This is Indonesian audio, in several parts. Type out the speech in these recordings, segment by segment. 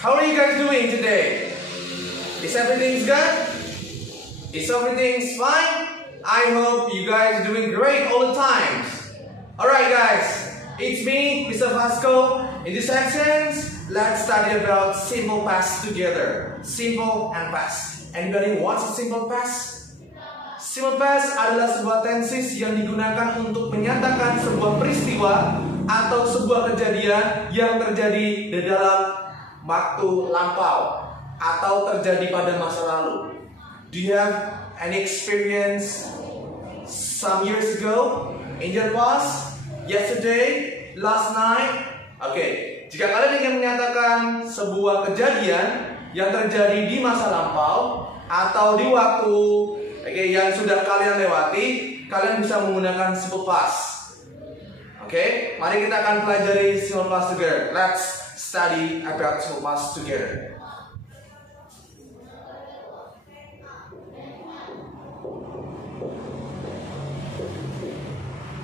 How are you guys doing today? Is everything good? Is everything fine? I hope you guys are doing great all the times. Alright guys, it's me, Mr. Vasco. In this section, let's study about simple past together. Simple and past. Anybody wants a simple past? Simple past adalah sebuah tenses yang digunakan untuk menyatakan sebuah peristiwa atau sebuah kejadian yang terjadi di dalam waktu lampau atau terjadi pada masa lalu. Do you have any experience some years ago, in your past, yesterday, last night? Oke, jika kalian ingin menyatakan sebuah kejadian yang terjadi di masa lampau atau di waktu yang sudah kalian lewati, kalian bisa menggunakan simple past. Oke, mari kita akan pelajari simple past together. Let's study about simple past together.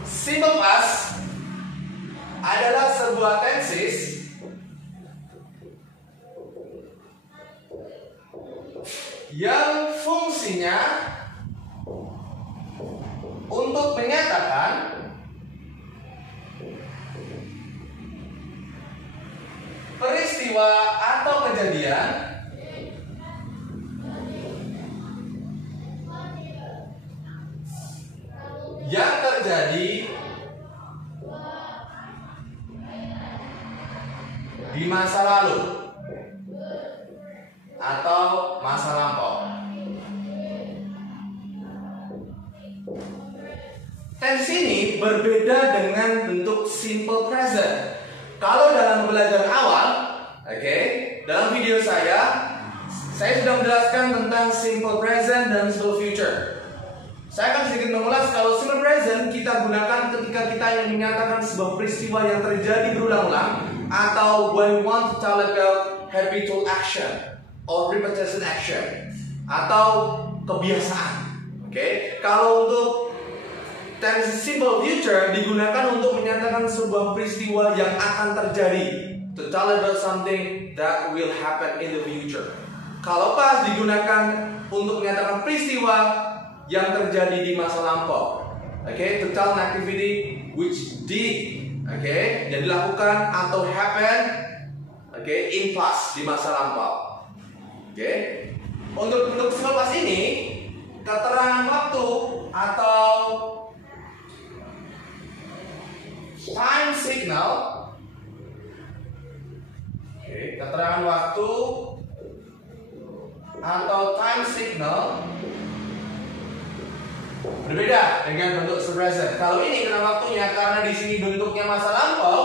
Simple past adalah sebuah tenses yang fungsinya untuk menyatakan peristiwa atau kejadian yang terjadi di masa lalu atau masa lampau. Tense ini berbeda dengan bentuk simple present. Kalau dalam pembelajaran awal, dalam video saya sudah menjelaskan tentang simple present dan simple future. Saya akan sedikit mengulas. Kalau simple present kita gunakan ketika kita ingin menyatakan sebuah peristiwa yang terjadi berulang-ulang, atau when we want to tell about habitual action or repetition action atau kebiasaan. Kalau untuk tense simple future digunakan untuk menyatakan sebuah peristiwa yang akan terjadi, to tell about something that will happen in the future. Kalau past digunakan untuk menyatakan peristiwa yang terjadi di masa lampau. To tell an activity which did yang dilakukan atau happen in past, di masa lampau. Untuk simple past ini, keterangan waktu atau time signal, keterangan waktu atau time signal berbeda dengan bentuk present. Kalau ini keterangan waktunya, karena di sini bentuknya masa lampau,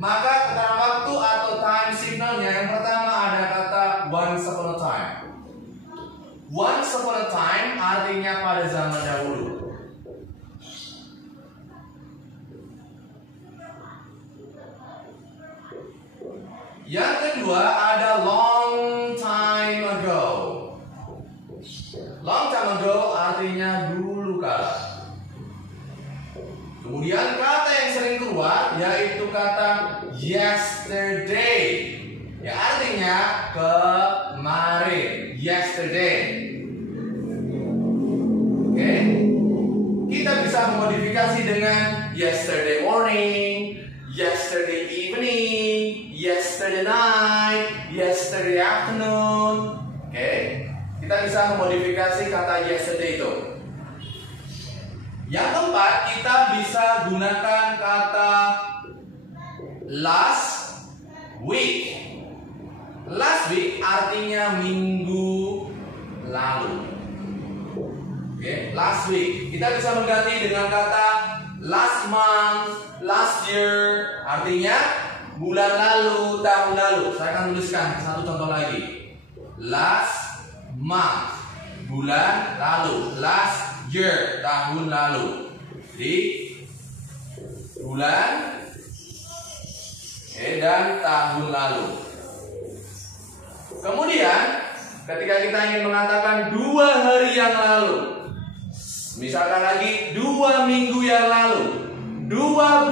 maka keterangan waktu atau time signalnya yang pertama ada kata once upon a time. Once upon a time artinya pada zaman dahulu. Yang kedua ada long time ago. Long time ago artinya dulu kala. Kemudian kata yang sering keluar yaitu kata yesterday, yang artinya kemarin. Yesterday. Kita bisa memodifikasi dengan yesterday morning, yesterday evening, yesterday night, yesterday afternoon. Kita bisa memodifikasi kata yesterday itu. Yang keempat, kita bisa gunakan kata last week. Last week artinya minggu lalu. Last week. Kita bisa mengganti dengan kata last month, last year, artinya bulan lalu, tahun lalu. Saya akan tuliskan satu contoh lagi. Last month, bulan lalu. Last year, tahun lalu. Jadi bulan dan tahun lalu. Kemudian ketika kita ingin mengatakan 2 hari yang lalu, misalkan lagi 2 minggu yang lalu, 2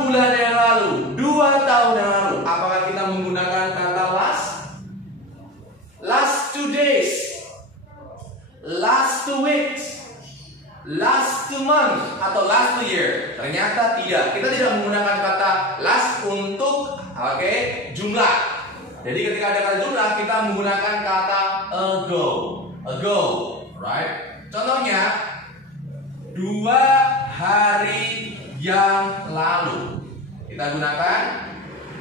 bulan yang lalu, 2 tahun yang lalu, apakah kita menggunakan kata last? last 2 weeks, last 2 months, atau last 2 year. Ternyata tidak. Kita tidak menggunakan kata last untuk jumlah. Jadi ketika ada kata jumlah, kita menggunakan kata ago. Ago, right? Contohnya 2 hari yang lalu. Kita gunakan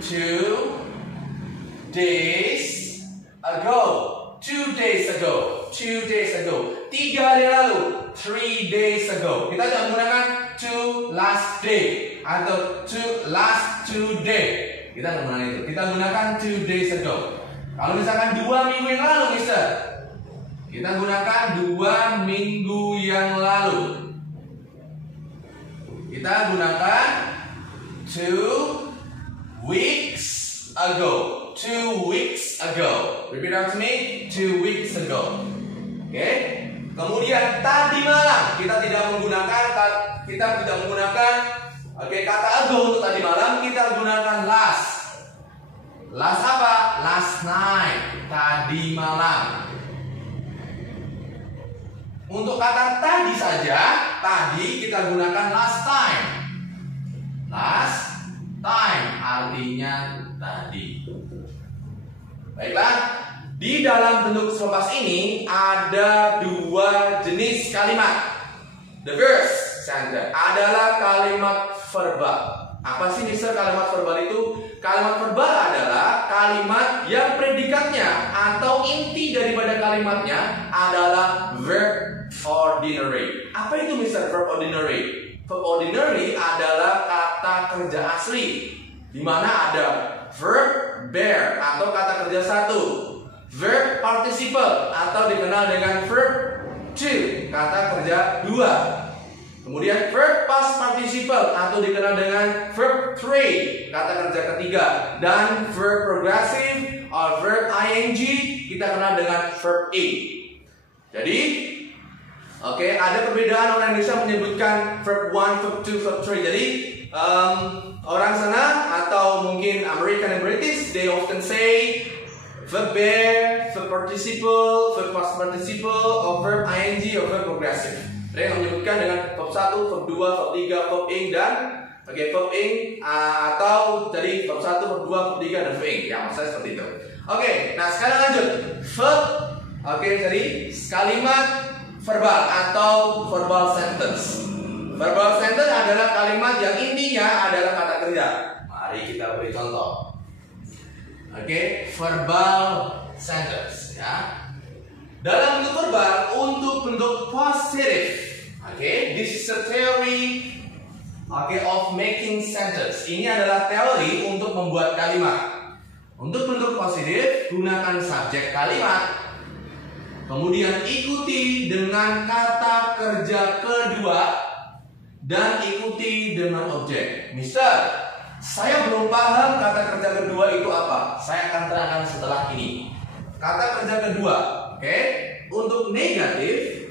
2 days ago. 2 days ago. 2 days ago. 3 hari lalu. 3 days ago. Kita jangan menggunakan 2 last day atau 2 last 2 day. Kita nggak menggunakan itu. Kita gunakan 2 days ago. Kalau misalkan 2 minggu yang lalu, Mister, kita gunakan 2 minggu yang lalu. Kita gunakan 2 weeks ago. 2 weeks ago. Repeat after me. 2 weeks ago. Oke. Kemudian tadi malam kita tidak menggunakan kata ago untuk tadi malam. Kita gunakan last. Last apa? Last night. Tadi malam. Untuk kata tadi saja, tadi kita gunakan last time. Last time artinya tadi. Baiklah, di dalam bentuk selepas ini ada 2 jenis kalimat. The first sentence adalah kalimat verbal. Apa sih Mister kalimat verbal itu? Kalimat verbal adalah kalimat yang predikatnya atau inti daripada kalimatnya adalah verb ordinary. Apa itu Mister verb ordinary? Verb ordinary adalah kata kerja asli, di mana ada verb bear atau kata kerja satu, verb participle atau dikenal dengan verb to, kata kerja dua. Kemudian verb past participle atau dikenal dengan verb three, kata kerja ketiga, dan verb progressive atau verb ing kita kenal dengan verb e. Jadi, ada perbedaan orang Indonesia menyebutkan verb 1, verb 2, verb 3. Jadi, orang sana atau mungkin American and British, they often say verb bear, verb participle, verb past participle, or verb ing, or verb progressive. Mereka menyebutkan dengan verb 1, verb 2, verb 3, verb ing, dan verb ing atau dari verb 1, verb 2, verb 3, dan verb ing. Ya, maksudnya seperti itu. Nah sekarang lanjut. Verb, jadi kalimat verbal atau verbal sentence. Verbal sentence adalah kalimat yang intinya adalah kata kerja. Mari kita beri contoh. Verbal sentence ya. Dalam bentuk verbal untuk bentuk positif. This is a theory of making sentence. Ini adalah teori untuk membuat kalimat. Untuk bentuk positif gunakan subjek kalimat. Kemudian ikuti dengan kata kerja kedua dan ikuti dengan objek. Mister, saya belum paham kata kerja kedua itu apa. Saya akan terangkan setelah ini. Kata kerja kedua, untuk negatif,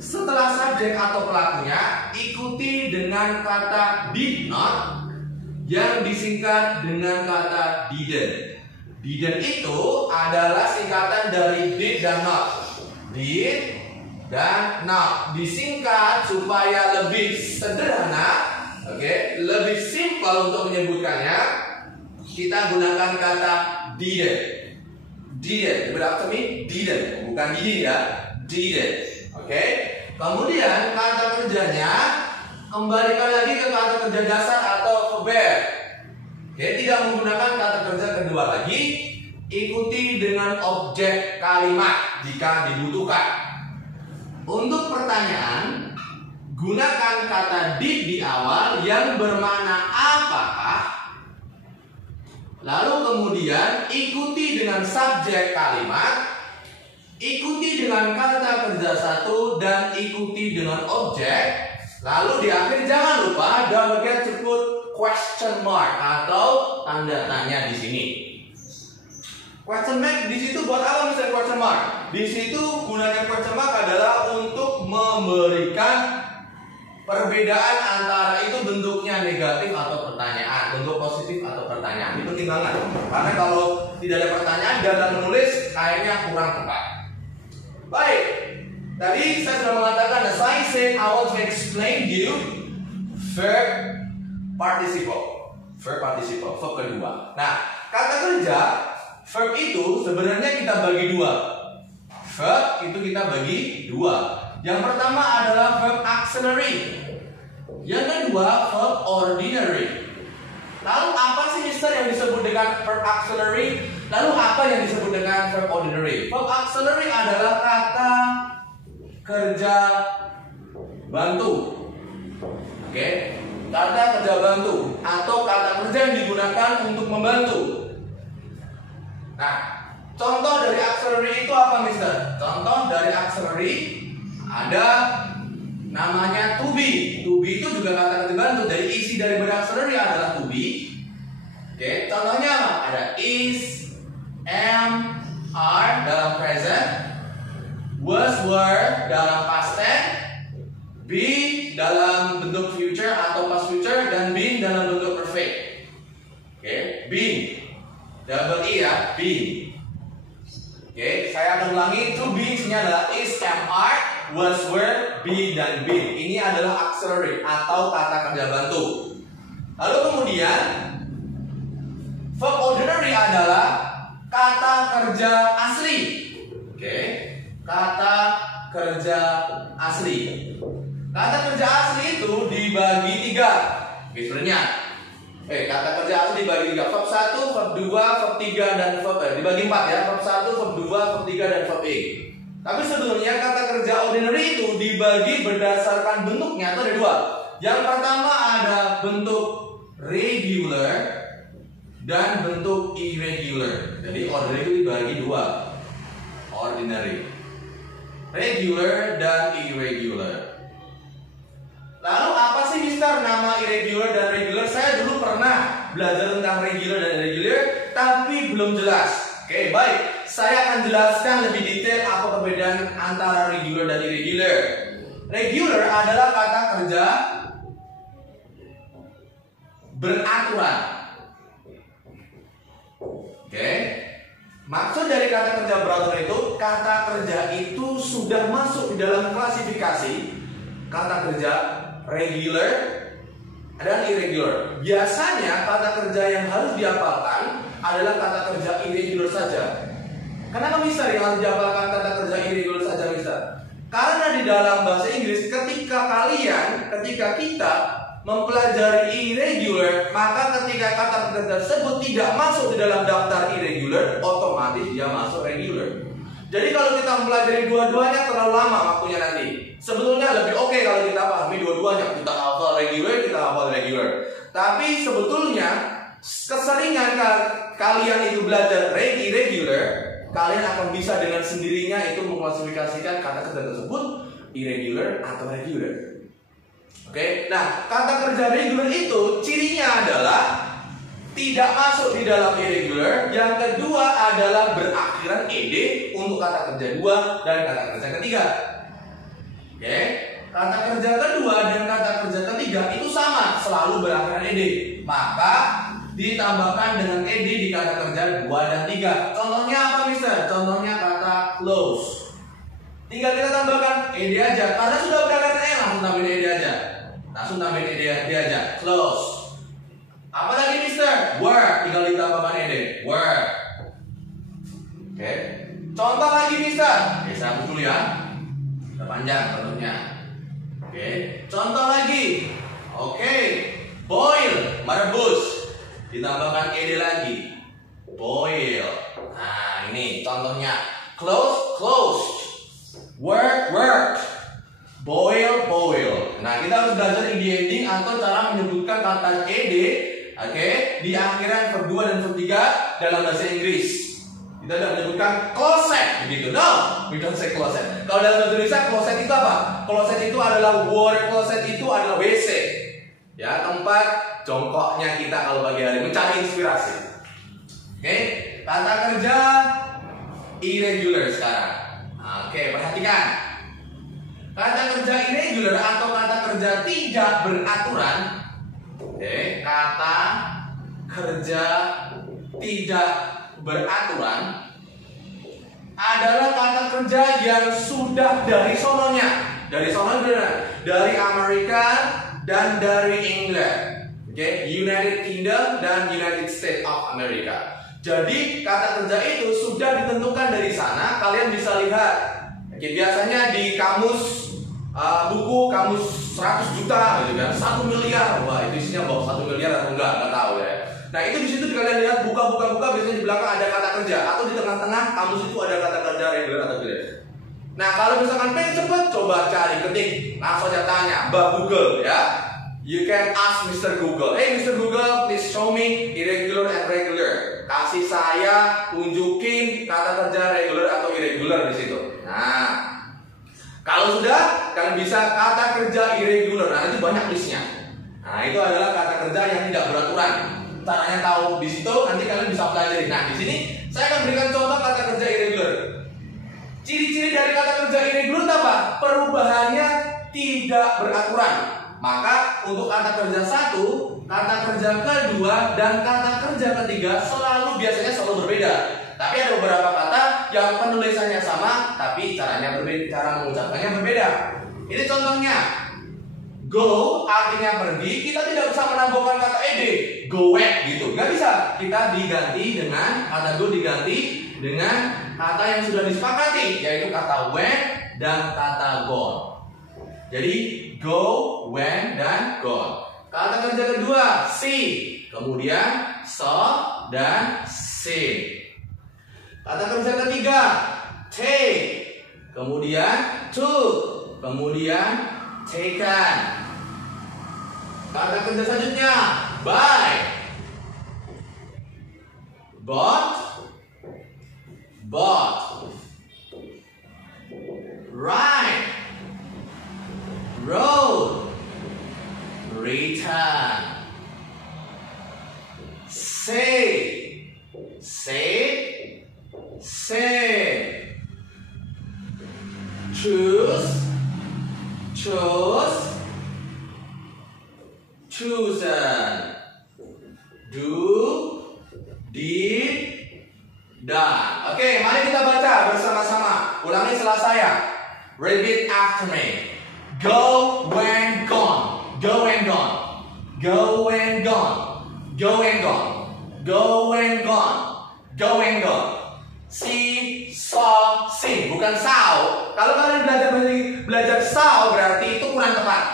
setelah subjek atau pelakunya, ikuti dengan kata did not yang disingkat dengan kata didn't. Didn't itu adalah singkatan dari did dan not. Did dan not disingkat supaya lebih sederhana, lebih simpel untuk menyebutkannya. Kita gunakan kata didn't. Didn't, berarti me didn't, bukan didn't ya, didn't. Kemudian kata kerjanya kembalikan lagi ke kata kerja dasar atau verb. Tidak menggunakan kata kerja kedua lagi. Ikuti dengan objek kalimat jika dibutuhkan. Untuk pertanyaan, gunakan kata did di awal yang bermakna apakah. Lalu kemudian ikuti dengan subjek kalimat, ikuti dengan kata kerja satu, dan ikuti dengan objek. Lalu di akhir jangan lupa don't forget to put question mark atau tanda tanya di sini. Question mark di situ buat apa misalnya question mark? Di situ gunanya question mark adalah untuk memberikan perbedaan antara itu bentuknya negatif atau pertanyaan, bentuk positif atau pertanyaan. Itu penting banget. Karena kalau tidak ada pertanyaan dan menulis kayaknya kurang tepat. Baik. Tadi saya sudah mengatakan, as I said, I want to explain you verb participle. Verb participle, verb kedua. Nah, kata kerja, verb itu sebenarnya kita bagi dua. Verb itu kita bagi dua. Yang pertama adalah verb auxiliary. Yang kedua verb ordinary. Lalu apa sih Mister yang disebut dengan verb auxiliary? Lalu apa yang disebut dengan verb ordinary? Verb auxiliary adalah kata kerja bantu. Oke, kata kerja bantu atau kata kerja yang digunakan untuk membantu. Nah, contoh dari auxiliary itu apa, Mister? Contoh dari auxiliary ada namanya to be. To be itu juga kata kerja bantu. Dari isi dari verb auxiliary adalah to be. Oke, contohnya apa? Ada is, am, are dalam present, was, were dalam past tense, be dalam bentuk future atau past future, dan been dalam bentuk perfect. Oke, been double e ya, been. Oke, saya akan ulangi. To be nya adalah is, am, are, was, were, be, dan been. Ini adalah auxiliary atau kata kerja bantu. Lalu kemudian verb ordinary adalah kata kerja asli. Oke, kata kerja asli. Kata kerja asli itu dibagi tiga. Oke, sebenarnya kata kerja asli dibagi tiga. Verb 1, verb 2, verb 3, dan verb dibagi 4 ya. Verb 1, verb 2, verb 3, dan verb E. Tapi sebelumnya kata kerja ordinary itu dibagi berdasarkan bentuknya, itu ada dua. Yang pertama ada bentuk regular dan bentuk irregular. Jadi ordinary itu dibagi dua. Ordinary, regular, dan irregular. Lalu apa sih Mister nama irregular dan regular? Saya dulu pernah belajar tentang regular dan irregular, tapi belum jelas. Oke, baik. Saya akan jelaskan lebih detail apa perbedaan antara regular dan irregular. Regular adalah kata kerja beraturan. Oke. Maksud dari kata kerja beraturan itu, kata kerja itu sudah masuk di dalam klasifikasi kata kerja regular dan irregular. Biasanya kata kerja yang harus dihafalkan adalah kata kerja irregular saja. Kenapa Mister yang harus dihafalkan kata kerja irregular saja, Mister? Karena di dalam bahasa Inggris ketika kita mempelajari irregular, maka ketika kata kerja tersebut tidak masuk di dalam daftar irregular, otomatis dia masuk regular. Jadi kalau kita mempelajari dua-duanya terlalu lama waktunya nanti. Sebetulnya lebih oke kalau kita pahami dua-duanya. Kita hafal regular, kita hafal regular. Tapi sebetulnya keseringan kalian itu belajar irregular, kalian akan bisa dengan sendirinya itu mengklasifikasikan kata kerja tersebut irregular atau regular. Oke, nah kata kerja regular itu cirinya adalah tidak masuk di dalam irregular. Yang kedua adalah berakhiran ed untuk kata kerja dua dan kata kerja ketiga. Oke, kata kerja kedua dan kata kerja ketiga itu sama, selalu berakhiran ed. Maka ditambahkan dengan ed di kata kerja 2 dan 3. Contohnya apa, Mister? Contohnya kata close. Tinggal kita tambahkan ed aja. Karena sudah berakhiran ed, langsung tambahin ed aja. Langsung tambahin ed aja. Close. Apa lagi, Mister? Work. Tinggal ditambahkan ed. Work. Oke. Contoh lagi, Mister. Oke, saya hapus dulu ya. Udah panjang contohnya. Oke. Contoh lagi. Oke. Boil, merebus. Ditambahkan ed lagi. Boil. Nah, ini contohnya. Close, close. Work, work. Boil, boil. Nah, kita harus belajar ending atau cara menyebutkan kata ed, oke, di akhiran verb 2 dan verb 3 dalam bahasa Inggris. Kita tidak menyebutkan closet, begitu. No, we don't say closet. Kalau dalam bahasa Indonesia, closet itu apa? Closet itu adalah water closet, itu adalah WC. Ya, tempat jongkoknya kita kalau pagi hari mencari inspirasi. Oke, kata kerja irregular sekarang. Oke, perhatikan. Kata kerja irregular atau kata kerja tidak beraturan. Oke, kata kerja tidak beraturan adalah kata kerja yang sudah dari sononya. Dari sononya, dari Amerika dan dari England. Oke, United Kingdom dan United States of America. Jadi kata kerja itu sudah ditentukan dari sana. Kalian bisa lihat. Oke, biasanya di kamus buku kamus 100 juta gitu kan, 1 miliar. Wah, itu isinya bawa 1 miliar atau enggak tahu ya. Nah, itu di situ kalian lihat buka biasanya di belakang ada kata kerja atau di tengah-tengah kamus itu ada kata kerja regular atau tidak. Nah, kalau misalkan pengen cepet, coba cari, ketik, langsung aja tanya, Mbak Google ya. You can ask Mr. Google. Hey Mr. Google, please show me irregular and regular. Kasih saya tunjukin kata kerja regular atau irregular di situ. Nah, kalau sudah, kalian bisa kata kerja irregular. Nah, itu banyak listnya. Nah, itu adalah kata kerja yang tidak beraturan. Caranya tahu di situ, nanti kalian bisa pelajari. Nah, di sini saya akan berikan contoh kata kerja irregular. Ciri-ciri dari kata kerja irregular apa? Perubahannya tidak beraturan. Maka untuk kata kerja satu, kata kerja kedua, dan kata kerja ketiga biasanya selalu berbeda. Tapi ada beberapa kata yang penulisannya sama, tapi caranya berbeda, cara mengucapkannya berbeda. Ini contohnya. Go artinya pergi, kita tidak bisa menambahkan kata ed, go went gitu, nggak bisa. Kita diganti dengan kata go diganti dengan kata yang sudah disepakati, yaitu kata went dan kata gone. Jadi go, went, dan gone. Kata kerja kedua see, kemudian saw dan seen. Kata kerja ketiga take, kemudian took, kemudian taken. Kata kerja selanjutnya buy, bought, ride, rode, return, say, said, choose, chosen, do, did, done. Oke, mari kita baca bersama-sama. Ulangi setelah saya. Repeat after me. Go, went, gone. Go and gone. Go and gone. Go and gone. Go and gone. Go and gone. See, saw, seen. Bukan saw. Kalau kalian belajar saw berarti itu kurang tepat.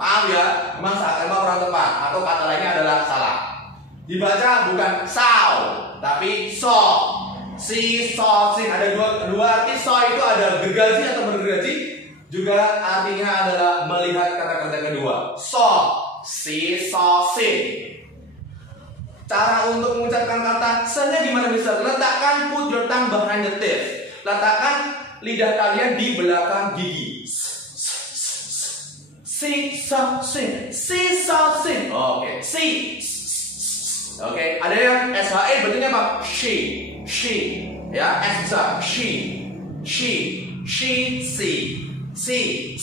Maaf ya, memang kurang tepat. Atau kata lainnya adalah salah. Dibaca bukan saw, tapi saw. See, saw, seen. Ada dua arti. Saw itu ada gergaji atau bergergaji. Juga artinya adalah melihat kata kerja kedua. Saw, see, saw, seen. Cara untuk mengucapkan kata se-nya gimana bisa? Letakkan put your tongue behind the teeth. Letakkan lidah kalian di belakang gigi. See, saw, seen. See, saw, seen. Oke, see. Oke, ada yang SHE bentuknya apa? She. Ya, S besar. She, see. See,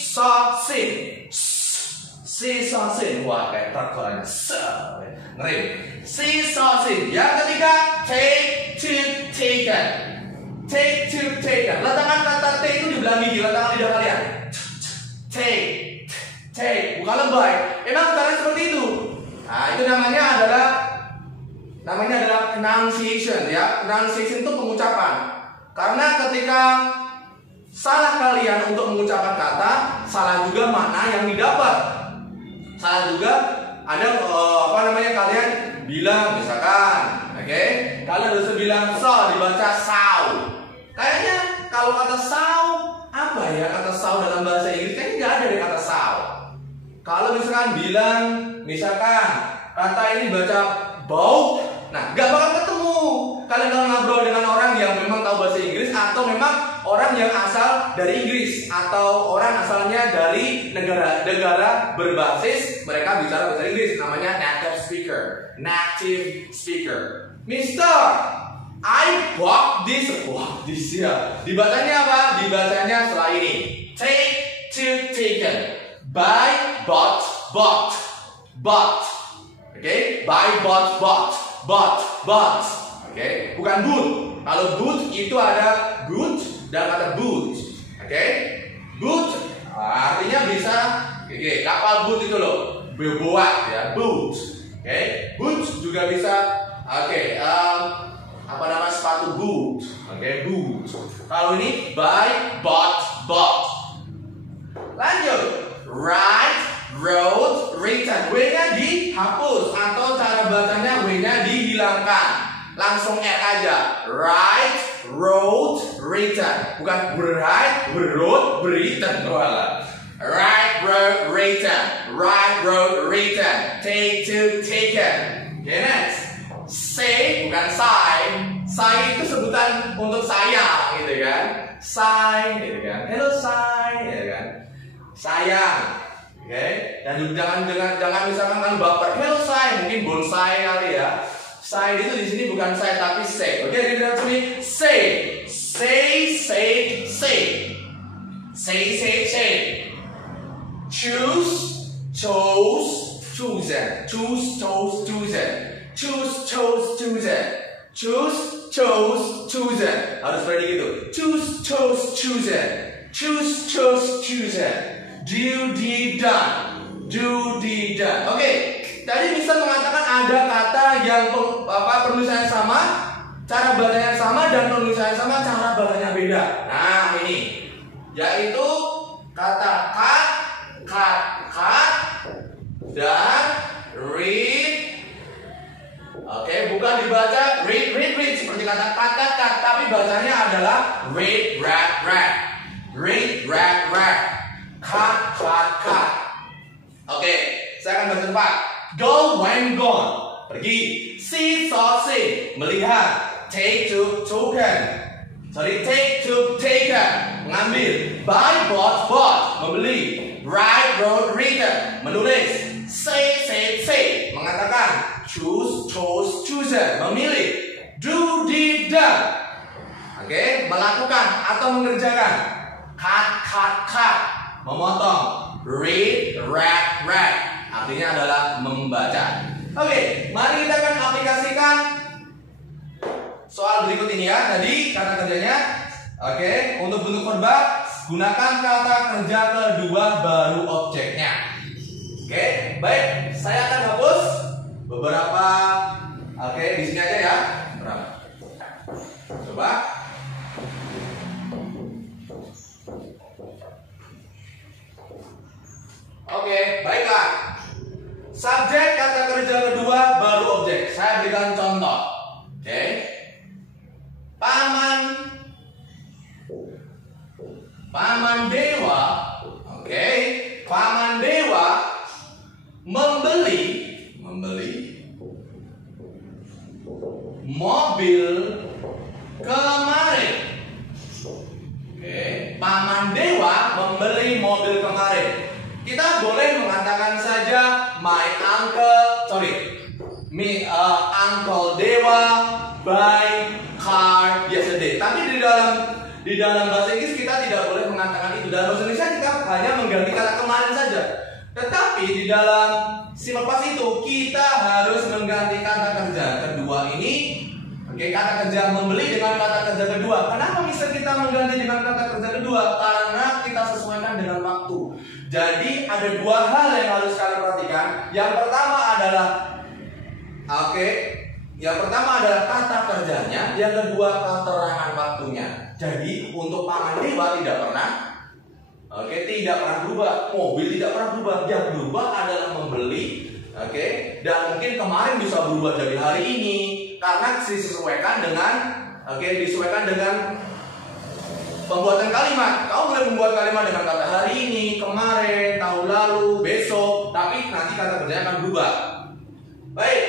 saw, seen. See, saw, seen. Wah, kayak truk suaranya. Ngeri. See, saw, seen. Yang ketiga, take, to, taken. Take, to, taken. Letakkan kata take itu di belakang gigi. Letakkan lidah kalian. Take, bukan lebay. Emang caranya seperti itu. Nah, itu namanya adalah pronunciation ya. Pronunciation itu pengucapan. Karena ketika salah kalian untuk mengucapkan kata, salah juga makna yang didapat. Salah juga ada kalian bilang misalkan, oke, kalian harus bilang saw dibaca saw. Kayaknya kalau kata saw apa ya kata saw dalam bahasa Inggris? Kayaknya nggak ada deh kata saw. Kalau misalkan kata ini baca bought, nah nggak bakal ketemu. Kalian kalau ngobrol dengan orang yang memang tahu bahasa Inggris atau memang orang yang asal dari Inggris atau orang asalnya dari negara berbasis mereka bicara bahasa Inggris, namanya native speaker. Mister, I bought this ya. Dibacanya apa? Dibacanya setelah ini. Take, to, taken. Buy, bought. Oke, buy, bought. Oke, bukan boot. Kalau boot itu ada boot dan kata boot. Oke? Boot artinya bisa kapal boot itu loh, berbuat ya, boot. Oke? Boot juga bisa apa nama sepatu boot. Oke, boot. Kalau ini buy, bought. Lanjut. Write, wrote, written. W-nya dihapus atau cara bacanya W-nya dihilangkan. Langsung R aja. Write, wrote, written. Bukan write, wrote, written. Write, wrote, written. Write, wrote, written. Take, took, taken. Okay, next. Say, bukan say. Say itu sebutan untuk sayang, gitu kan? Say, gitu kan? Hello say, gitu kan? Sayang, oke? Okay? Dan jangan misalkan kan baper, hello say, mungkin bonsai kali ya. Say itu di sini bukan say tapi say. Oke, okay, kita sini say, say. Choose, chose, chosen. Choose, chose, chosen. Choose, chose, chosen. Choose, chose, chosen. Harus seperti gitu. Choose, chose, chosen. Choose, chose, chosen. Do, did, done. Do, did, done. Oke, tadi bisa mengatakan ada kata yang penulisannya sama, cara bacanya sama, dan penulisannya sama, cara bacanya beda. Nah, ini yaitu kata cut, dan read. Oke, bukan dibaca read seperti kata cut, tapi bacanya adalah read, read. Read, read. Cut. Oke, saya akan baca cepat. Go, went, gone. Pergi. See, saw, see. Melihat. Take, took, token. Take, took, taken. Mengambil. Buy, bought. Membeli. Write, wrote, written. Menulis. Say, say. Mengatakan. Choose, chose, chosen. Memilih. Do, did, done. Oke, melakukan atau mengerjakan. Cut. Memotong. Read, read. Artinya adalah membaca. Oke, mari kita akan aplikasikan soal berikut ini ya. Tadi kata kerjanya. Oke, untuk bentuk verba gunakan kata kerja kedua baru objeknya. Oke, baik. Saya akan hapus beberapa. Oke, di sini aja ya. Berapa? Coba. Oke, baiklah. Subjek kata kerja kedua baru objek. Saya berikan contoh. Oke. Paman Dewa. Oke. Paman Dewa membeli mobil kemarin. Oke. Paman Dewa membeli mobil kemarin. Kita boleh mengatakan saja Uncle Dewa buy car yesterday. Tapi di dalam bahasa Inggris kita tidak boleh mengatakan itu. Dalam bahasa Indonesia kita hanya mengganti kata kemarin saja. Tetapi di dalam simple past itu kita harus mengganti kata kerja kedua ini. Oke, kata kerja membeli dengan kata kerja kedua. Kenapa bisa kita mengganti dengan kata kerja kedua? Karena kita sesuaikan dengan waktu. Jadi ada dua hal yang harus kalian perhatikan. Yang pertama adalah kata kerjanya, yang kedua keterangan waktunya. Jadi untuk Paman Dewa tidak pernah berubah. Mobil tidak pernah berubah. Yang berubah adalah membeli. Dan mungkin kemarin bisa berubah jadi hari ini karena disesuaikan dengan pembuatan kalimat. Kamu boleh membuat kalimat dengan kata hari ini, kemarin, tahun lalu, besok, tapi nanti kata kerjanya akan berubah. Baik.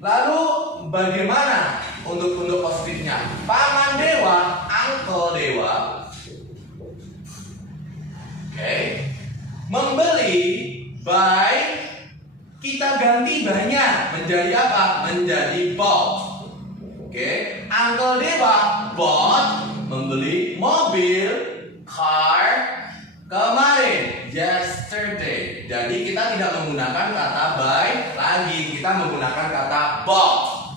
Lalu bagaimana untuk bentuk positifnya? Paman Dewa, Uncle Dewa. Membeli, buy, kita ganti banyak menjadi apa? Menjadi bought. Uncle Dewa bought, membeli mobil, car, kemarin, yesterday. Jadi kita tidak menggunakan kata buy lagi, kita menggunakan kata bought.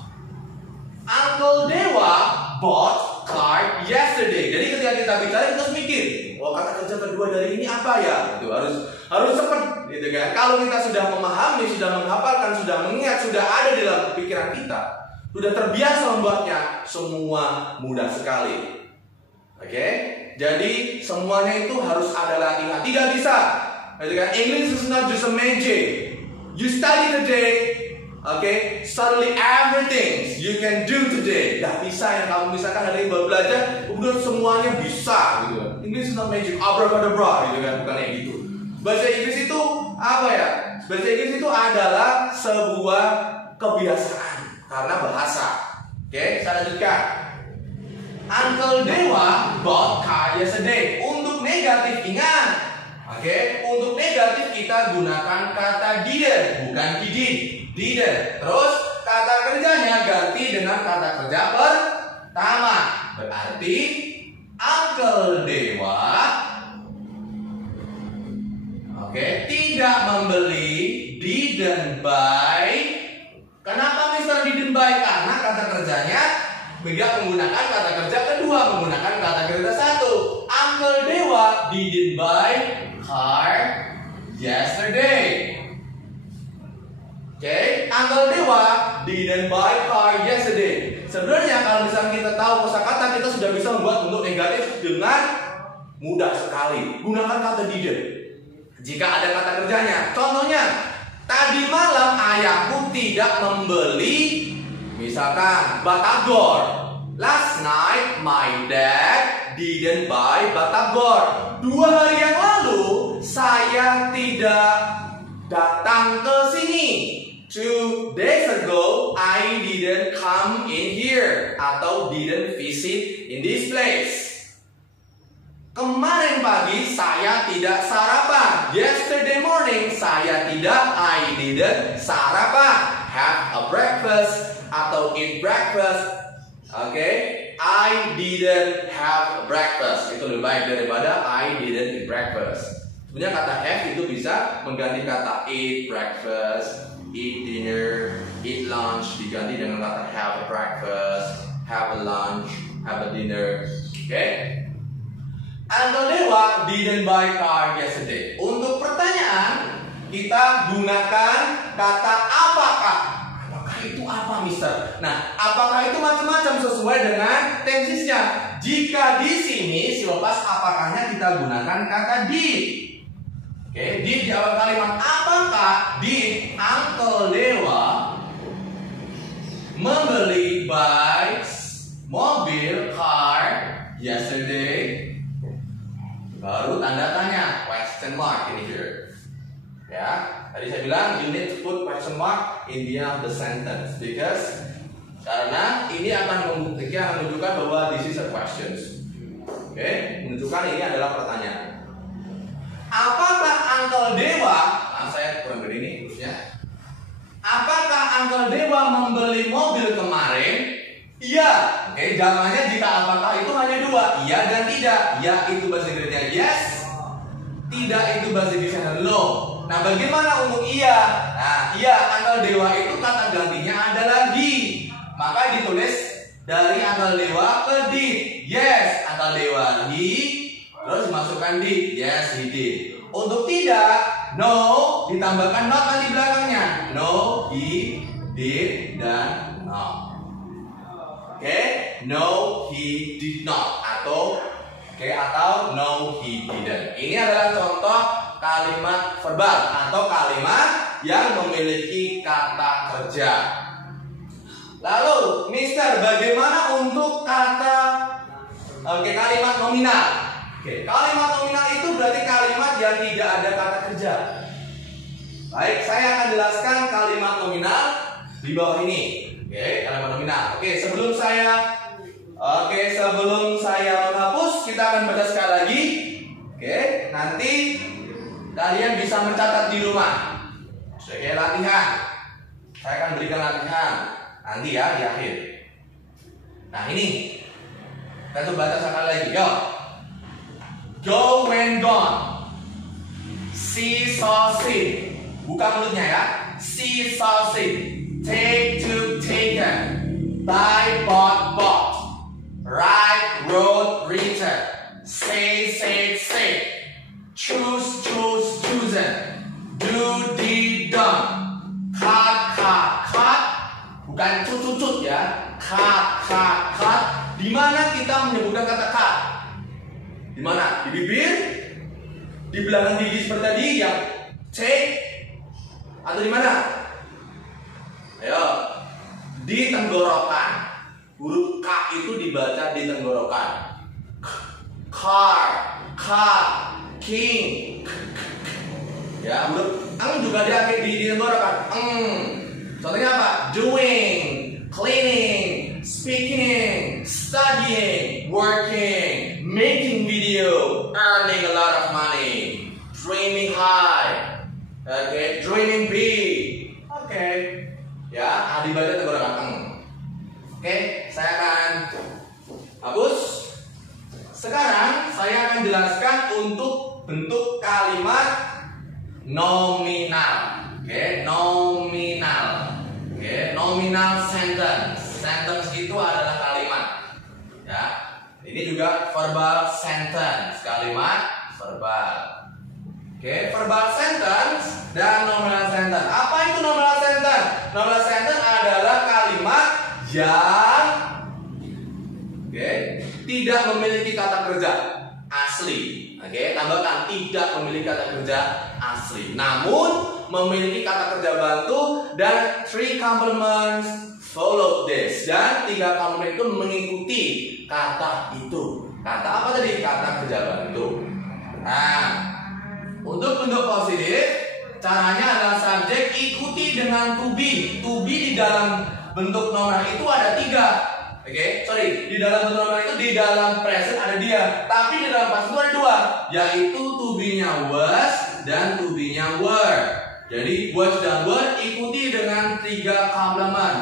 Uncle Dewa bought car yesterday. Jadi ketika kita bicara kita harus mikir, oh kata kerja kedua dari ini apa ya? Itu harus cepat, gitu kan? Kalau kita sudah memahami, sudah menghafalkan, sudah mengingat, sudah ada di dalam pikiran kita, sudah terbiasa membuatnya, semua mudah sekali. Oke? Jadi semuanya itu harus ada latihan. Tidak bisa, gitu kan? English is not just a magic. You study today. Okay, suddenly everything you can do today. Gak bisa yang kamu misalkan hari ini baru belajar, udah semuanya bisa gitu kan. English is not magic, abracadabra gitu kan, bukan kayak gitu. Bahasa Inggris itu apa ya? Bahasa Inggris itu adalah sebuah kebiasaan karena bahasa. Oke, saya lanjutkan. Uncle Dewa bought car yesterday. Untuk negatif ingat. Oke, untuk negatif kita gunakan kata didn't, bukan didn't. Terus kata kerjanya ganti dengan kata kerja pertama. Berarti Uncle Dewa tidak membeli, didn't buy. Kenapa Mister didn't buy? Karena kata kerjanya tidak menggunakan kata kerja kedua, menggunakan kata kerja satu. Uncle Dewa didn't buy car yesterday. Oke, Uncle Dewa didn't buy car yesterday. Sebenarnya kalau misalnya kita tahu kosakata, kita sudah bisa membuat bentuk negatif dengan mudah sekali. Gunakan kata didn't jika ada kata kerjanya. Contohnya, tadi malam ayahku tidak membeli, misalkan batagor. Last night my dad didn't buy batagor. 2 hari yang lalu saya tidak datang ke sini. 2 days ago I didn't come in here atau didn't visit in this place. Kemarin pagi saya tidak sarapan. Yesterday morning I didn't sarapan. Have a breakfast atau eat breakfast. I didn't have breakfast. Itu lebih baik daripada I didn't eat breakfast. Sebenarnya kata have itu bisa mengganti kata eat breakfast, eat dinner, eat lunch, diganti dengan kata have a breakfast, have a lunch, have a dinner. Uncle Dewa didn't buy car yesterday. Untuk pertanyaan kita gunakan kata apakah. Apakah itu apa, Mister? Nah, apakah itu macam-macam sesuai dengan tensisnya. Jika di sini selepas apakahnya kita gunakan kata did. Did di awal kalimat. Apakah did Uncle Dewa membeli mobil car yesterday? Baru tanda tanya, question mark ini here. Ya, tadi saya bilang you need to put question mark in the end of the sentence because karena ini akan membuktikan, menunjukkan bahwa this is a question. Menunjukkan ini adalah pertanyaan. Apakah Uncle Dewa, saya kurang begini terusnya. Apakah Uncle Dewa membeli mobil kemarin? Iya. Jawabannya jika apakah itu hanya 2, iya dan tidak. Ya itu bahasa Inggrisnya yes, tidak itu bahasa Inggrisnya no. Nah, bagaimana untuk iya? Nah, iya Uncle Dewa itu kata gantinya adalah he. Maka ditulis dari Uncle Dewa ke did. Yes, Uncle Dewa he. Terus masukkan did. Yes, he did. Untuk tidak, no, ditambahkan not di belakangnya. No, he did dan no. No, he did not. Atau no, he didn't. Ini adalah contoh kalimat verbal atau kalimat yang memiliki kata kerja. Lalu, Mister, bagaimana untuk kalimat nominal? Kalimat nominal itu berarti kalimat yang tidak ada kata kerja. Baik, saya akan jelaskan kalimat nominal di bawah ini. Kalimat nominal. Sebelum saya menghapus, kita akan baca sekali lagi. Nanti kalian bisa mencatat di rumah sebagai latihan. Saya akan berikan latihan nanti ya di akhir. Nah, ini kita coba baca sekali lagi. Yo. Go when gone. See saw see. Buka mulutnya ya. See saw see. Take to taken. Buy bought bought. Write, wrote, written. Say, said, said. Choose, chose, chosen. Do, did, done. Cut, cut, cut. Bukan cut ya. Cut, cut, cut. Di mana kita menyebutkan kata cut? Di mana? Di bibir? Di belakang gigi seperti tadi yang take? Atau di mana? Ayo. Di tenggorokan. Huruf K itu dibaca di tenggorokan. Car, car, king. Ya, huruf eng juga di tenggorokan. Contohnya apa? Doing, cleaning, speaking, studying, working, making video, earning a lot of money, dreaming high, dreaming big. Ya, dibaca tenggorokan. Saya akan hapus. Sekarang saya akan jelaskan untuk bentuk kalimat nominal. Nominal. Nominal sentence. Sentence itu adalah kalimat. Ya. Ini juga verbal sentence, kalimat verbal. Verbal sentence dan nominal sentence. Apa itu nominal sentence? Nominal sentence adalah kalimat yang tidak memiliki kata kerja asli. Tambahkan tidak memiliki kata kerja asli, namun memiliki kata kerja bantu dan 3 complements follow this, dan 3 complement itu mengikuti kata itu. Kata apa tadi? Kata kerja bantu. Nah, untuk bentuk positif caranya adalah subjek ikuti dengan to be. To be di dalam bentuk nominal itu ada 3. Di dalam bentuk nominal itu di dalam present ada dia, tapi di dalam past itu ada 2, yaitu to be-nya was dan to be-nya were. Jadi was dan were ikuti dengan 3 complement.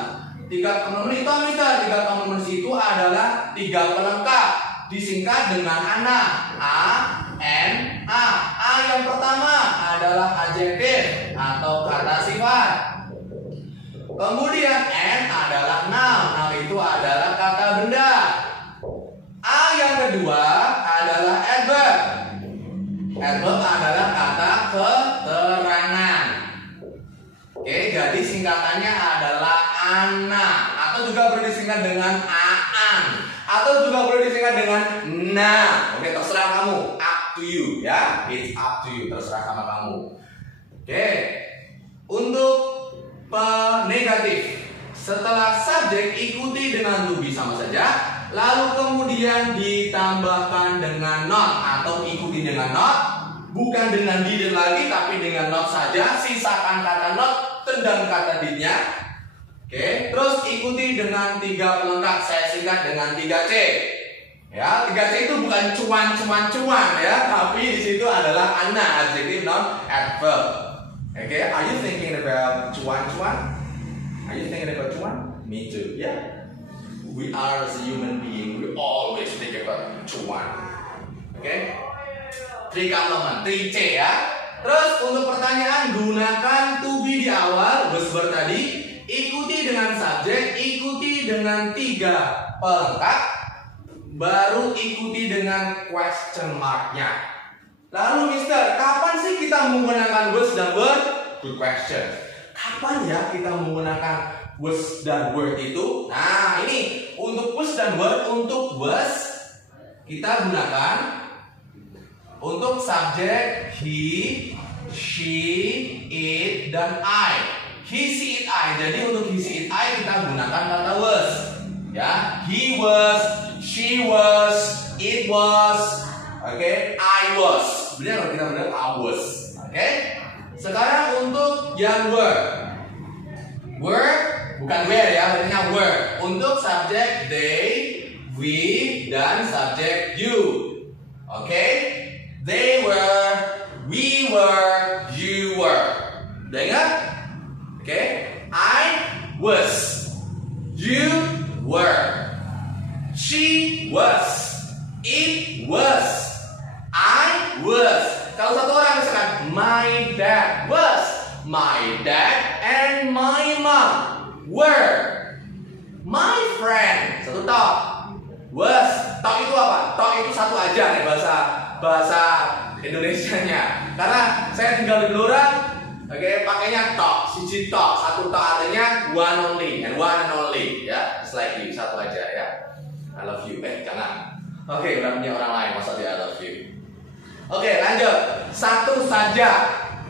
3 complement itu apa? 3 complement itu adalah 3 pelengkap, disingkat dengan ana. A, N, A. A yang pertama adalah adjektif atau kata sifat. Kemudian N adalah noun. Noun itu adalah kata benda. A yang kedua adalah adverb. Adverb adalah kata keterangan. Jadi singkatannya adalah ana, atau juga boleh disingkat dengan aan, atau juga boleh disingkat dengan na. Terserah kamu. Up to you ya. It's up to you. Terserah sama kamu. Untuk negatif, setelah subjek ikuti dengan to be sama saja, lalu kemudian ditambahkan dengan not atau ikuti dengan not, bukan dengan did lagi tapi dengan not saja. Sisakan kata not, tendang kata did-nya. Terus ikuti dengan 3 pelengkap, saya singkat dengan 3C. Ya, 3C itu bukan cuan ya, tapi di situ adalah ana, adjective, noun, adverb. Are you thinking about cuan? Are you thinking about cuan? Me too. Yeah. We are as a human being. We always think about cuan. 3 complement, 3C ya. Terus untuk pertanyaan, gunakan to be di awal verb tadi. Ikuti dengan subjek, ikuti dengan 3 pelengkap, baru ikuti dengan question mark-nya. Lalu Mister, kapan sih kita menggunakan was dan were? Good question. Kapan ya kita menggunakan was dan were itu? Nah, ini untuk was dan were. Untuk was kita gunakan untuk subjek he, she, it, dan I. He, she, it, I. Jadi untuk he, she, it, I kita gunakan kata was. Ya, he was, she was, it was, I was. Benar kalau kita benar I was. Sekarang untuk yang were. Were bukan where ya, artinya were. Untuk subjek they, we, dan subjek you. They were, we were, you were. Udah ingat? I was, you were, she was, it was, I was. Kalau satu orang misalkan my dad was, my dad and my mom were, my friend, satu top, Was. Tok itu apa? Tok itu satu aja nih bahasa Indonesianya. Karena saya tinggal di Blora, oke, pakainya tok, siji tok, satu tok artinya one only and one and only, ya, just like you, satu aja ya. I love you, jangan. Oke, udah punya orang lain, masa dia I love you. Oke, lanjut. Satu saja,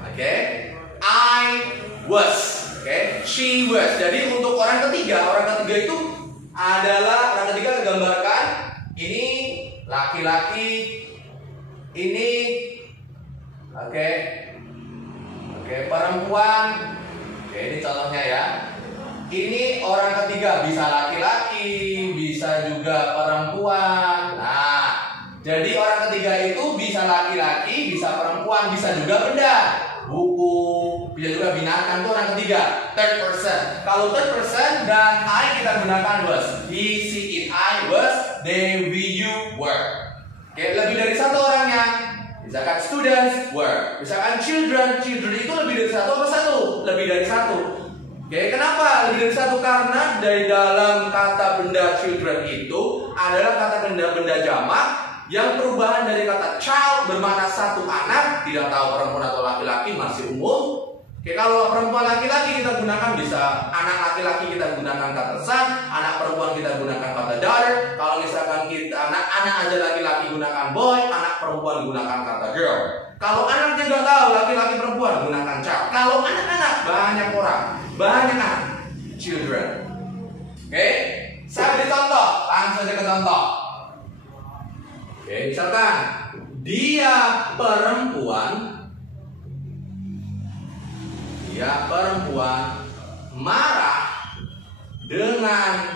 oke. I was, oke. She was. Jadi untuk orang ketiga itu adalah orang ketiga tergambarkan ini laki-laki, ini oke, perempuan. Oke, ini contohnya ya. Ini orang ketiga, bisa laki-laki, bisa juga perempuan. Nah, jadi orang ketiga itu bisa laki-laki, bisa perempuan, bisa juga benda, buku, bisa juga binatang. Itu orang ketiga, third person. Kalau third person dan I kita gunakan was. He, she, it, I, was, they, we, you, were. Oke, lebih dari satu orangnya. Misalkan students, were. Misalkan children itu lebih dari satu atau satu? Lebih dari satu. Oke, kenapa lebih dari satu? Karena dari dalam kata benda children itu adalah kata benda jamak yang perubahan dari kata child bermakna satu anak, tidak tahu perempuan atau laki-laki, masih umum. Oke, kalau perempuan laki-laki kita gunakan bisa, anak laki-laki kita gunakan kata son, anak perempuan kita gunakan kata daughter. Kalau misalkan kita anak aja laki-laki gunakan boy, anak perempuan gunakan kata girl. Kalau anaknya nggak tahu laki-laki perempuan gunakan child. Kalau anak-anak banyak orang, banyak anak, children. Oke, saya beri contoh, langsung aja ke contoh. Oke, misalkan dia perempuan marah dengan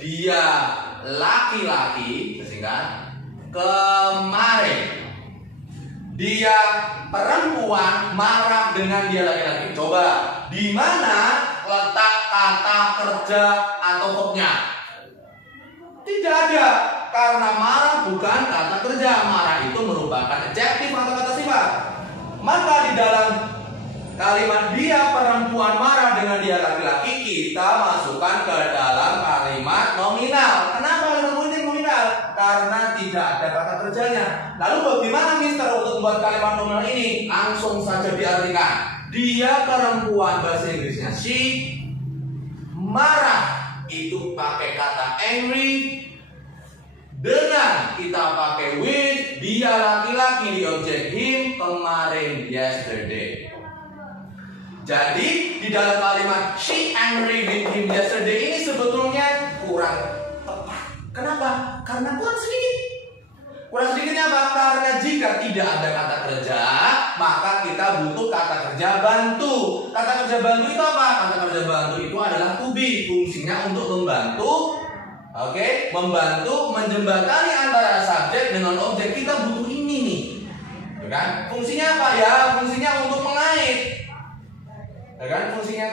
dia laki-laki, sehingga kemarin. Dia perempuan marah dengan dia laki-laki. Coba, di mana letak kata kerja atau verbnya? Tidak ada, karena marah bukan kata kerja. Marah itu merupakan adjektif atau kata sifat. Maka di dalam kalimat dia perempuan marah dengan dia laki-laki, kita masukkan ke dalam kalimat nominal. Kenapa ini nominal? Karena tidak ada kata kerjanya. Lalu bagaimana Mister untuk membuat kalimat nominal ini? Langsung saja diartikan. Dia perempuan, bahasa Inggrisnya she, marah itu pakai kata angry, dengan kita pakai with, dia laki-laki di objek him, kemarin, yesterday. Jadi di dalam kalimat she angry with him yesterday ini sebetulnya kurang tepat. Kenapa? Karena kurang sedikit. Kurang sedikitnya apa? Karena jika tidak ada kata kerja, maka kita butuh kata kerja bantu. Kata kerja bantu itu apa? Kata kerja bantu itu adalah to be. Fungsinya untuk membantu, membantu menjembatani antara subjek dengan objek. Kita butuh ini nih, kan? Fungsinya apa ya? Fungsinya untuk mengait. Ya kan, fungsinya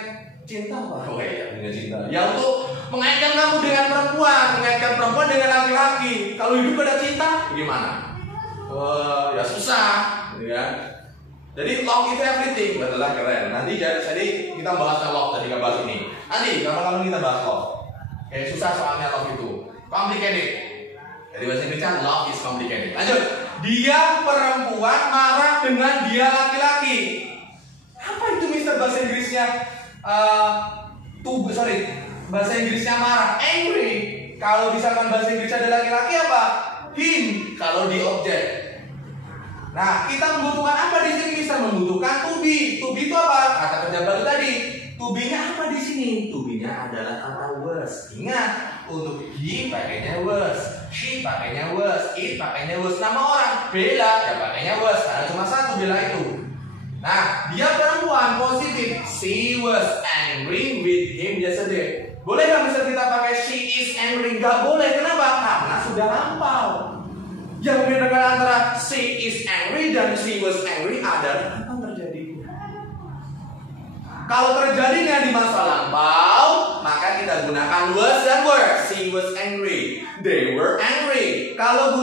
cinta apa? Oh iya, punya cinta. Ya untuk mengaitkan kamu dengan perempuan, mengaitkan perempuan dengan laki-laki. Kalau hidup ada cinta, gimana? Ya susah, ya. Jadi love itu everything, betul lah, keren. Nanti jadi kita bahas love, tadi kita bahas ini. Nanti kalau kita bahas love. Kayak susah soalnya love itu, complicated. Jadi bahasa Inggrisnya love is complicated. Lanjut, dia perempuan marah dengan dia laki-laki. Apa itu Mister bahasa Inggrisnya? Bahasa Inggrisnya marah, angry. Kalau misalkan bahasa Inggrisnya ada laki-laki apa? Him. Kalau di objek. Nah, kita membutuhkan apa di sini? Bisa membutuhkan to be. To be itu apa? Kata kerja baru tadi. To be-nya apa di sini? To be-nya adalah kata was. Ingat, untuk he pakainya was, she pakainya was, it pakainya was. Nama orang Bella ya pakainya was, karena cuma satu Bella itu. Nah, dia perempuan positif. She was angry with him yesterday. Boleh nggak bisa kita pakai she is angry? Nggak boleh. Kenapa? Karena sudah lampau. Yang membedakan antara she is angry dan she was angry adalah apa yang terjadi. Kalau terjadinya di masa lampau, maka kita gunakan was dan were. She was angry, they were angry. Kalau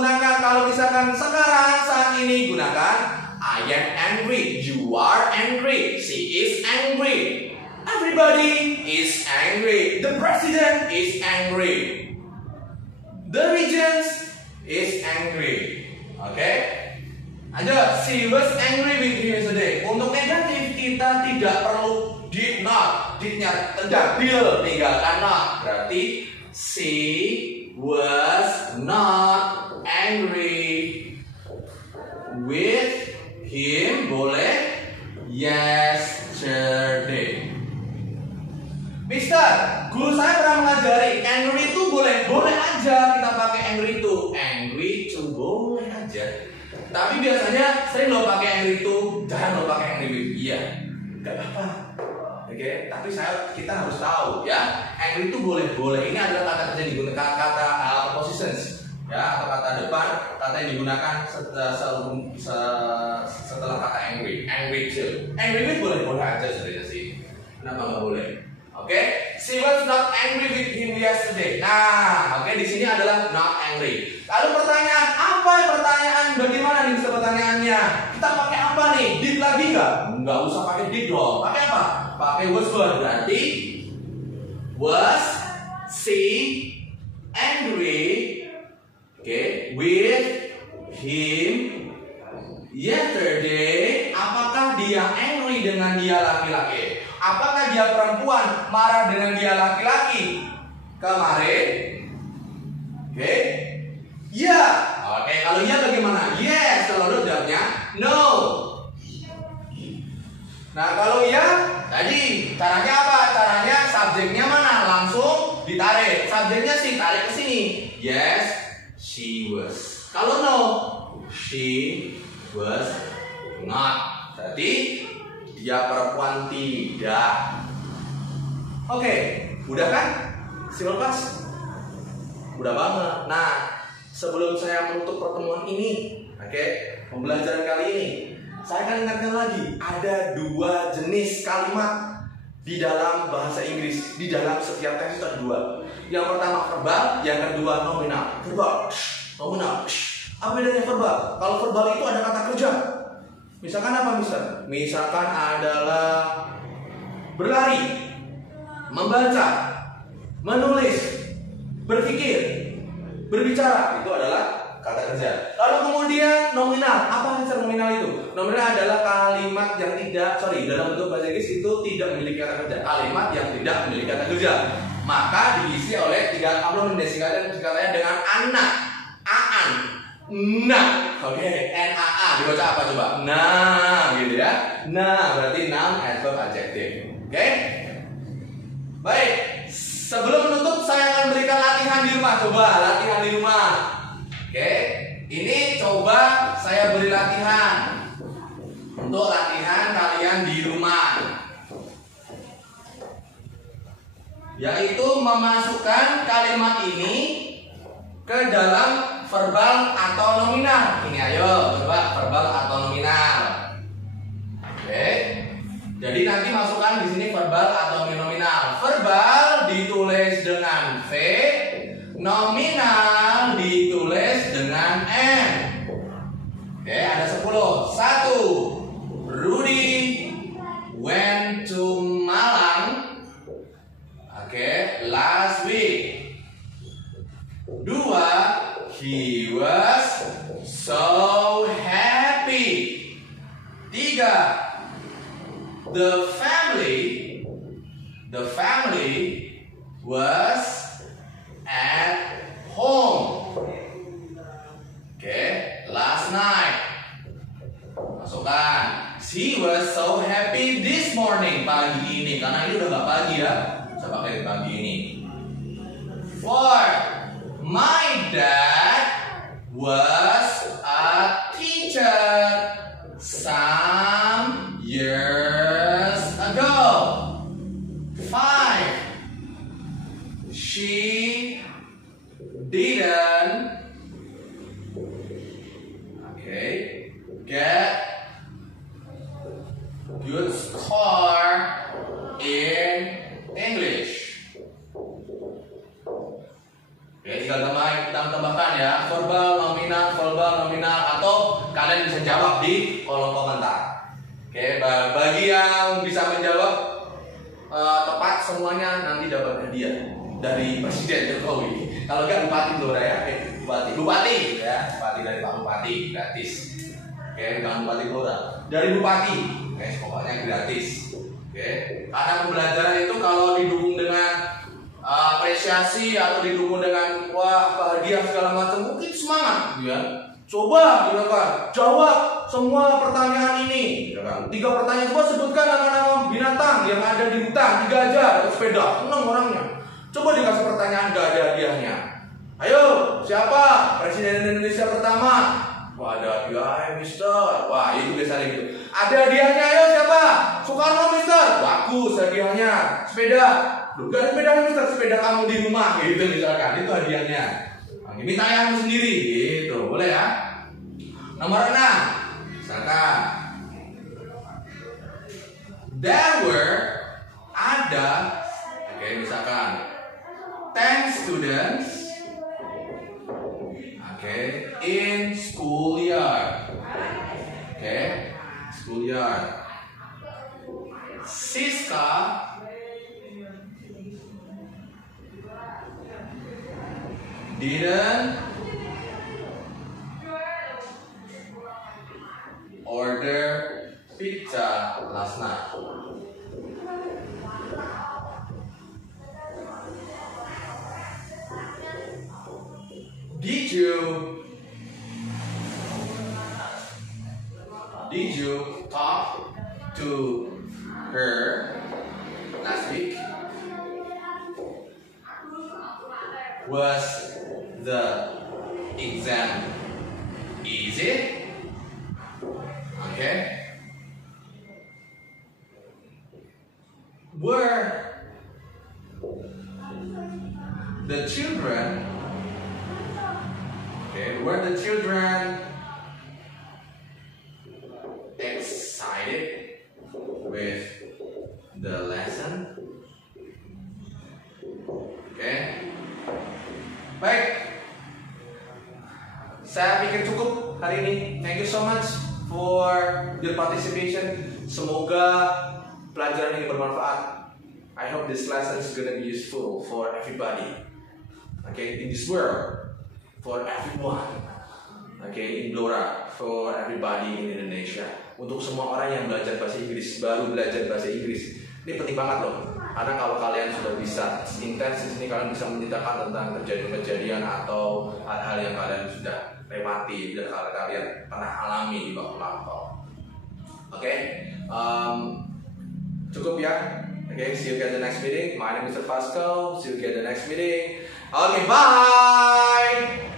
misalkan sekarang saat ini gunakan I am angry, you are angry, she is angry, everybody is angry, the president is angry, The regent is angry. Oke? Lanjut. She was angry with him yesterday. Untuk negatif kita tidak perlu did not. Did-nya tinggalkan not. Berarti she was not angry with him. Boleh yesterday. Mister, guru saya pernah mengajari angry itu boleh aja kita pakai angry itu. Angry itu boleh aja. Tapi biasanya sering lo pakai angry itu, jangan lo pakai angry with. Iya, nggak apa-apa. Oke, tapi kita harus tahu ya, angry itu boleh. Ini adalah kata kerja digunakan kata prepositions ya, atau kata depan, kata yang digunakan setelah kata angry. Angry chill. Angry with boleh aja sebenarnya sih. Kenapa nggak boleh? Oke, she was not angry with him yesterday. Nah, oke, di sini adalah not angry. Lalu pertanyaan, bagaimana nih pertanyaannya? Kita pakai apa nih? Did lagi nggak? Nggak usah pakai did dong. Pakai apa? Pakai was. Berarti was she angry? Oke, with him yesterday? Apakah dia angry dengan dia laki-laki? Apakah dia perempuan marah dengan dia laki-laki kemarin? Oke, ya. Oke, kalau iya bagaimana? Yes. Kalau lo jawabnya no. Nah, kalau iya, tadi caranya apa? Caranya subjeknya mana? Langsung ditarik. Subjeknya sih tarik ke sini. Yes, she was. Kalau no, she was not. Berarti dia perempuan tidak. Oke, udah kan? Simple Class? Udah banget. Nah, sebelum saya menutup pertemuan ini, pembelajaran kali ini, saya akan ingatkan lagi, ada 2 jenis kalimat di dalam bahasa Inggris. Di dalam setiap teks itu ada 2. Yang pertama verbal, yang kedua nominal. Verbal, nominal. Apa bedanya verbal? Kalau verbal itu ada kata kerja. Misalkan apa, Mister? Misalkan adalah berlari, membaca, menulis, berpikir, berbicara. Itu adalah kata kerja. Lalu kemudian nominal. Apa arti nominal itu? Nominal adalah kalimat yang dalam bentuk bahasa Inggris itu tidak memiliki kata kerja. Kalimat yang tidak memiliki kata kerja. Maka diisi oleh 3 amplop dan singkatnya dengan anak, aan, nah. Oke, NAA dibaca apa coba? Nah, gitu ya. Nah, berarti noun, adverb, adjective. Oke? Baik, sebelum menutup saya akan berikan latihan di rumah. Coba latihan di rumah. Oke? Ini coba saya beri latihan. Untuk latihan kalian di rumah. Yaitu memasukkan kalimat ini ke dalam verbal atau nominal. Ini ayo coba verbal atau nominal. Oke. Jadi nanti masukkan di sini verbal atau nominal. Verbal ditulis dengan V, nominal ditulis dengan N. Oke, ada 10. 1. Rudy went to Malang. Oke, last week. 2. He was so happy. 3. The family was at home. Oke, last night. Masukkan. She was so happy this morning. Pagi ini, karena ini udah gak pagi ya. Saya pakai pagi ini. 4. My dad was a teacher some years ago. 5. She didn't get good score in English. Oke, tinggal tambahkan ya, verbal, nominal, atau kalian bisa jawab di kolom komentar. Oke, bagi yang bisa menjawab tepat semuanya nanti dapat hadiah dari Presiden Jokowi. Kalau enggak Bupati Blora ya, Bupati ya, Bupati dari Pak Bupati gratis. Oke, bukan Bupati Blora, dari Bupati. Oke, pokoknya gratis. Oke, karena pembelajaran itu kalau didukung dengan apresiasi atau didukung dengan wah bahagia segala macam, mungkin semangat, ya. Coba jawab semua pertanyaan ini. 3 pertanyaan, coba sebutkan nama-nama binatang yang ada di hutan, 3 aja, atau sepeda, senang orangnya. Coba dikasih pertanyaan, gak ada hadiahnya. Ayo, siapa Presiden Indonesia pertama? Wah, ada hadiah, Mister. Wah, itu biasanya gitu. Ada hadiahnya, ayo siapa? Soekarno, Mister. Bagus hadiahnya. Sepeda. Loh, gak ada sepeda, Mister. Sepeda kamu di rumah, gitu misalkan. Itu hadiahnya. Minta yang sendiri, gitu. Boleh ya? Nomor 6. Misalkan there were ada, oke, misalkan 10 students, oke, in schoolyard. Oke, schoolyard. Siska didn't order pizza last night. Did you talk to her last week? Was the exam easy? Okay. Were the children excited with the lesson? Okay. Baik. Saya pikir cukup hari ini. Thank you so much for your participation. Semoga pelajaran ini bermanfaat. I hope this lesson is gonna be useful for everybody. Okay, in this world, for everyone. Okay, in Blora, for everybody in Indonesia. Untuk semua orang yang belajar bahasa Inggris, baru belajar bahasa Inggris. Ini penting banget loh. Karena kalau kalian sudah bisa intens di sini, kalian bisa menceritakan tentang kejadian-kejadian atau hal-hal yang kalian sudah lewati dan kalian pernah alami di waktu lampau. Oke, cukup ya. Okay, see you guys in the next meeting. My name is Mr. Pascal. See you guys in the next meeting. Okay, bye.